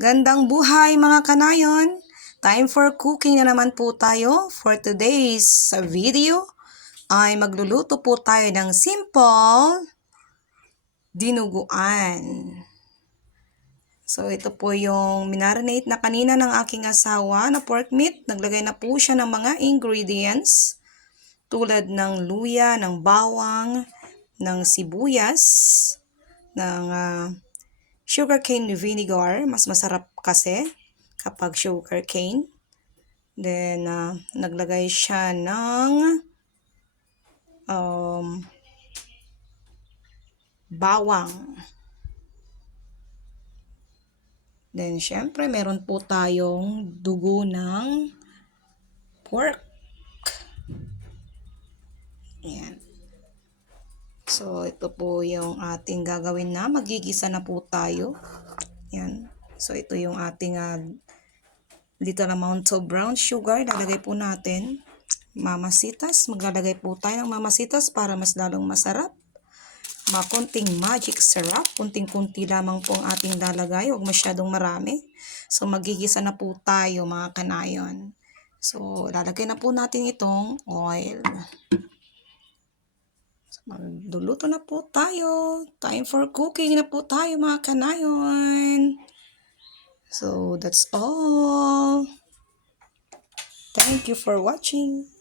Gandang buhay mga kanayon! Time for cooking na naman po tayo. For today's video ay magluluto po tayo ng simple dinuguan. So ito po yung minarinate na kanina ng aking asawa na pork meat. Naglagay na po siya ng mga ingredients tulad ng luya, ng bawang, ng sibuyas, ng sugarcane vinegar. Mas masarap kasi kapag sugarcane. Then, naglagay siya ng bawang. Then, syempre, meron po tayong dugo ng pork. Ayan. So, ito po yung ating gagawin na. Magigisa na po tayo. Ayan. So, ito yung ating little amount of brown sugar. Lalagay po natin. Mamasitas. Maglalagay po tayo ng mamasitas para mas lalong masarap. Konting magic syrup. Kunting-kunti lamang po ang ating lalagay. Huwag masyadong marami. So, magigisa na po tayo mga kanayon. So, lalagay na po natin itong oil. So, magluluto na po tayo. Time for cooking na po tayo mga kanayon. So, that's all. Thank you for watching.